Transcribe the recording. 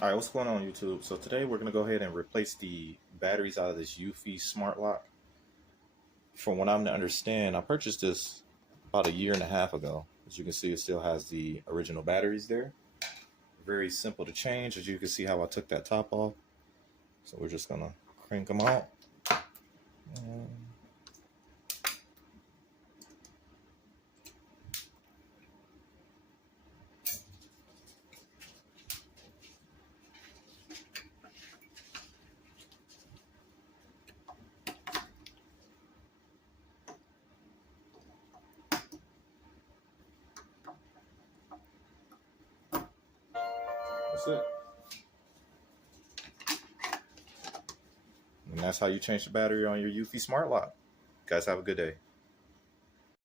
Alright, what's going on YouTube? So today we're going to go ahead and replace the batteries out of this Eufy smart lock. From what I'm to understand, I purchased this about a year and a half ago. As you can see, it still has the original batteries there. Very simple to change. As you can see how I took that top off. So we're just going to crank them out. That's it. And that's how you change the battery on your Eufy smart lock. Guys, have a good day.